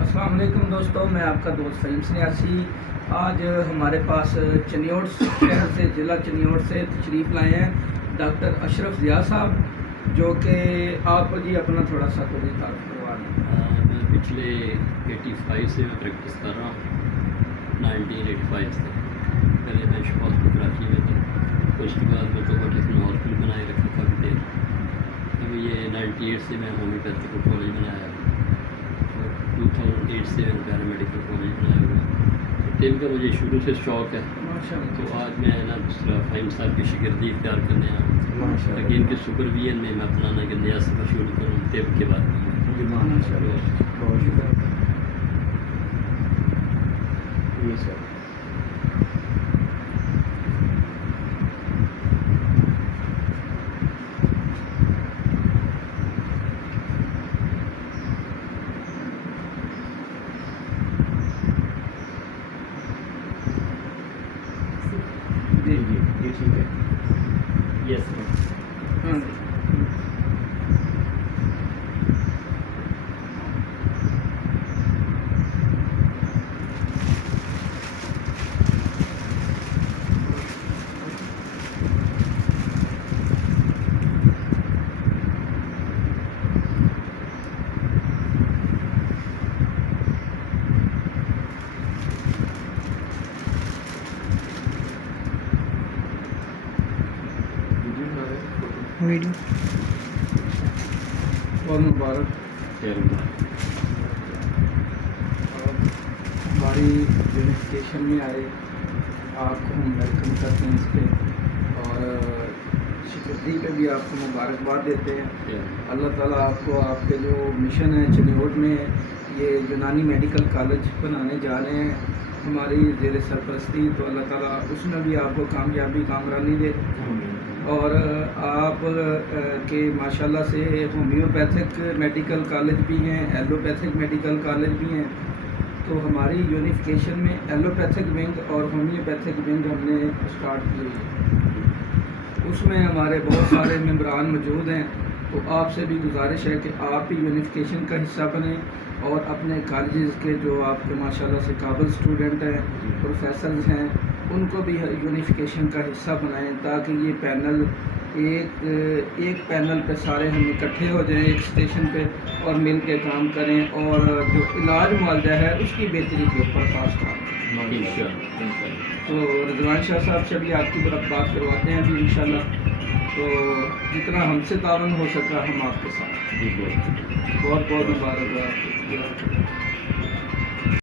अस्सलाम वालेकुम दोस्तों, मैं आपका दोस्त फहीम सन्यासी। आज हमारे पास चनियोड़ शहर से, ज़िला चनियोड़ से तशरीफ़ लाए हैं डॉक्टर अशरफ ज़िया साहब, जो कि आप जी अपना थोड़ा सा खुद ही तारुफ करवा दें। मैं पिछले 85 से मैं प्रैक्टिस कर रहा हूँ, 1985 से। पहले मैं हॉस्पिटल कराची में था, उसके बाद मैं तो इसमें हॉस्पिटल बनाए रखा काफ़ी देर। अब ये 98 से मैं होम्योपैथिक कॉलेज बनाया है, 2008 से मैंने पैरामेडिकल कॉलेज बनाया हुआ है। टेम का मुझे शुरू से शौक़ है, माशाअल्लाह। तो आज मैं ना दूसरा फहीम साहब की शिगिर्दी इख्तियार करने आया हूँ, ताकि इनके सुपरविजन में मैं अपना ना कि नया सफ़र शुरू करूँ टेम के बाद। माशाअल्लाह, बहुत शुक्रिया। जी सर। जी जी ये ठीक है। यस हाँ जी। वीडियो बहुत मुबारक। हमारी यूनिफिकेशन में आए, आपको हम वेलकम करते हैं इस पर, और शिकर्दी पे भी आपको मुबारकबाद देते हैं। अल्लाह ताला आपको आपके जो मिशन है चनियोड़ में ये यूनानी मेडिकल कॉलेज बनाने जा रहे हैं हमारी ज़ेर सरपरस्ती, तो अल्लाह ताला उसमें भी आपको कामयाबी कामरानी दे। और आप के माशाल्लाह से होम्योपैथिक मेडिकल कॉलेज भी हैं, एलोपैथिक मेडिकल कॉलेज भी हैं। तो हमारी यूनिफिकेशन में एलोपैथिक विंग और होम्योपैथिक विंग हमने स्टार्ट की हुई है, उसमें हमारे बहुत सारे मेंबरान मौजूद हैं। तो आपसे भी गुजारिश है कि आप भी यूनिफिकेशन का हिस्सा बने और अपने कॉलेजेस के जो आपके माशाल्लाह से काबिल स्टूडेंट हैं, प्रोफेसर्स हैं, उनको भी यूनिफिकेशन का हिस्सा बनाएं, ताकि ये पैनल एक पैनल पे सारे हम इकट्ठे हो जाएं एक स्टेशन पे और मिल के काम करें, और जो इलाज मुआवजा है उसकी बेहतरी के ऊपर खास काम करें। तो रिजवान शाह साहब से भी आपकी बात करवाते हैं अभी इंशाल्लाह। तो जितना हमसे तावन हो सका हम आपके साथ। बहुत बहुत मुबारक।